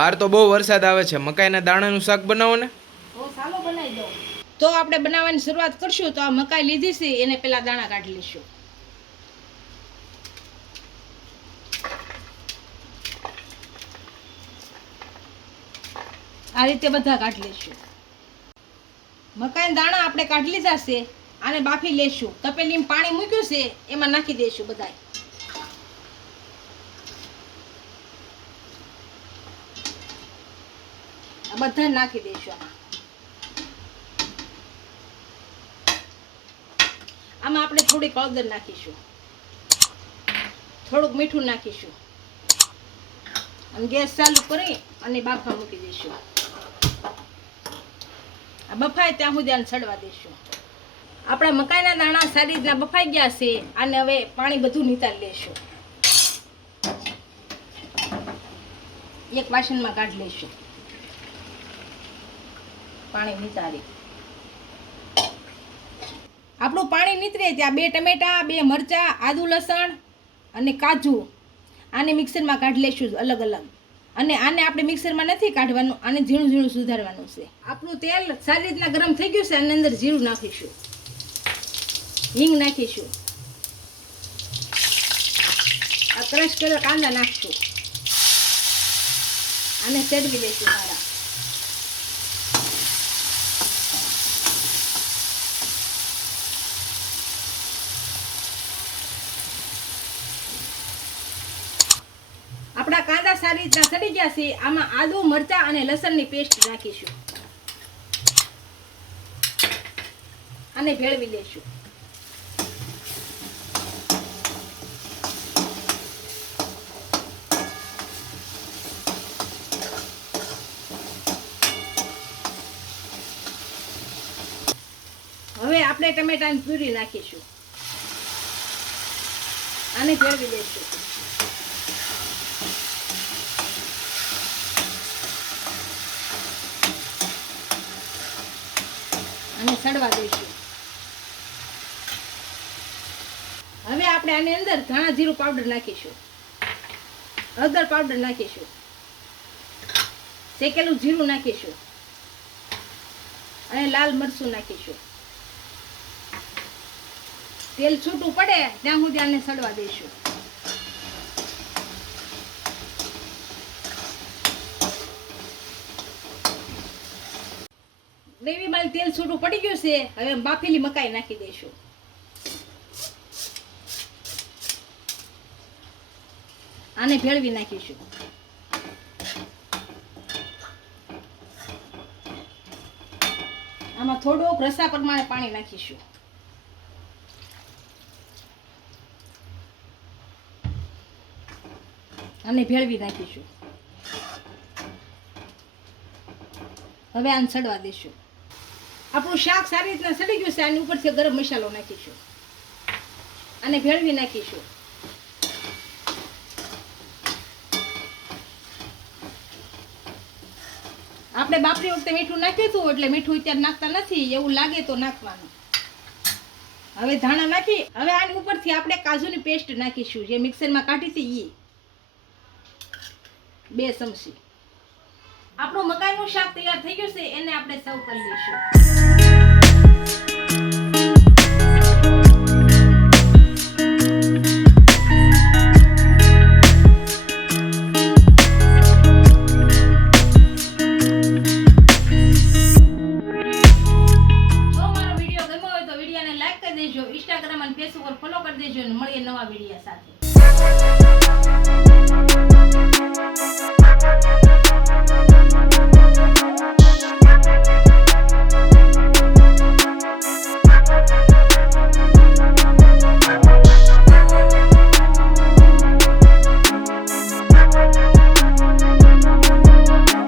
બહાર તો બહુ વરસાદ આવે છે, મકાઈના દાણાનું શાક બનાવો ને. ચાલો બનાવી દો. તો આપણે બનાવવાની શરૂઆત કરશું. તો આ મકાઈ લીધી છે, એને પેલા દાણા કાઢી લઈશું. આ રીતે બધા કાઢી લઈશું. મકાઈ દાણા આપણે કાઢી લીધા છે, આને બાફી લેશું. તપેલીમાં પાણી મૂક્યું છે, એમાં નાખી દઈશું બધા. બધા નાખી દઈશું. આમાં આપણે થોડી હળદર નાખીશું, થોડુંક મીઠું નાખીશું અને ગેસ ચાલુ કરી અને બાફા મૂકી દઈશું. આ બફાય ત્યાં સુધી આને સડવા દઈશું. આપણા મકાઈના દાણા સારી રીતના બફાઈ ગયા છે. આને હવે પાણી બધું નિતારી લેશું. એક વાસણમાં કાઢી લઈશું. પાણી નિતારી આપણું પાણી નીતરે ત્યાં 2 ટમેટા, 2 મરચા, આદુ લસણ અને કાજુ આને મિક્સરમાં કાઢી લઈશું અલગ અલગ. અને આને આપણે મિક્સરમાં નથી કાઢવાનું, આને ઝીણું ઝીણું સુધારવાનું છે. આપણું તેલ સારી રીતના ગરમ થઈ ગયું છે. આની અંદર જીરું નાખીશું, હિંગ નાખીશું, આ ક્રશ કરેલા કાંદા નાખશું. આને ચડવી લઈશું સારા. આપણા કાંદા સારી રીતના સડી ગયા છે. આમાં આદુ, મરચા અને લસણની પેસ્ટ નાખીશું. આને ભેળવી લઈશું. હવે આપણે ટમેટાની પ્યુરી નાખીશું. આને ભેળવી લઈશું. અને સડવા દઈશું. હવે આપણે આની અંદર ધાણા જીરું પાવડર નાખીશું, હળદર પાવડર નાખીશું, શેકેલું જીરું નાખીશું અને લાલ મરચું નાખીશું. તેલ છૂટું પડે ત્યાં સુધી આને સડવા દઈશું. ગ્રેવીમાં તેલ છૂટું પડી ગયું છે. હવે બાફેલી મકાઈ નાખી દઈશું. આને ભેળવી નાખીશું. આમાં થોડુંક રસા પ્રમાણે પાણી નાખીશું. આને ભેળવી નાખીશું. હવે આને સડવા દઈશું. આપણું શાક સારી રીતના સડી ગયું છે. આની ઉપરથી ગરમ મસાલો નાખીશું. આને ભેળવી નાખીશું. આપણે બાપરી વખતે મીઠું નાખ્યું હતું એટલે મીઠું અત્યારે નાખતા નથી. એવું લાગે તો નાખવાનું. હવે ધાણા નાખી હવે આની ઉપરથી આપણે કાજુની પેસ્ટ નાખીશું, જે મિક્સરમાં કાઢી હતી એ 2 ચમચી. આપણું મકાઈનું શાક તૈયાર થઈ ગયું છે. એને આપણે સર્વ કરી લઈશું. જો મારો વિડીયો ગમ્યો હોય તો વિડીયોને લાઈક કરી દેજો, ઇન્સ્ટાગ્રામ અને ફેસબુક પર ફોલો કરી દેજો અને મળીએ નવા વિડીયો સાથે.